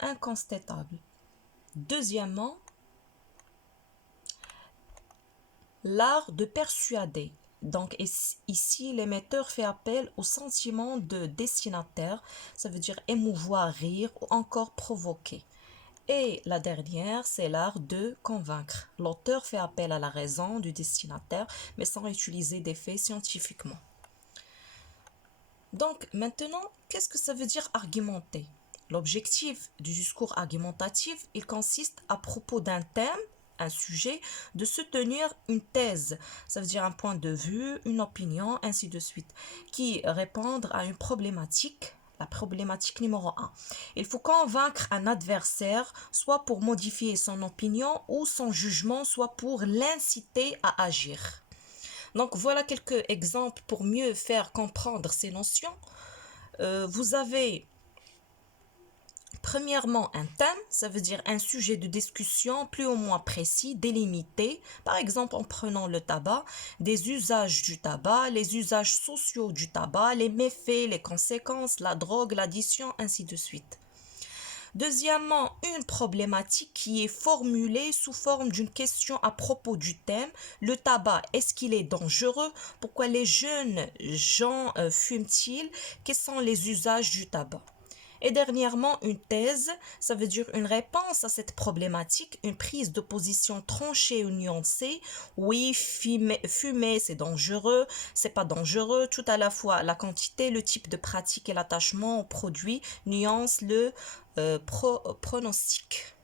incontestable. Deuxièmement, l'art de persuader. Donc ici, l'émetteur fait appel au sentiment de destinataire, ça veut dire émouvoir, rire ou encore provoquer. Et la dernière, c'est l'art de convaincre. L'auteur fait appel à la raison du destinataire, mais sans utiliser des faits scientifiquement. Donc maintenant, qu'est-ce que ça veut dire argumenter? L'objectif du discours argumentatif, il consiste à propos d'un thème, un sujet, de soutenir une thèse, ça veut dire un point de vue, une opinion, ainsi de suite, qui répondre à une problématique. La problématique numéro 1. Il faut convaincre un adversaire, soit pour modifier son opinion ou son jugement, soit pour l'inciter à agir. Donc voilà quelques exemples pour mieux faire comprendre ces notions. Vous avez premièrement un thème, ça veut dire un sujet de discussion plus ou moins précis, délimité. Par exemple, en prenant le tabac, des usages du tabac, les usages sociaux du tabac, les méfaits, les conséquences, la drogue, l'addiction, ainsi de suite. Deuxièmement, une problématique qui est formulée sous forme d'une question à propos du thème. Le tabac, est-ce qu'il est dangereux? Pourquoi les jeunes gens fument-ils? Quels sont les usages du tabac? Et dernièrement, une thèse, ça veut dire une réponse à cette problématique, une prise de position tranchée ou nuancée. Oui, fumer c'est dangereux, c'est pas dangereux, tout à la fois la quantité, le type de pratique et l'attachement au produit nuance le pronostic.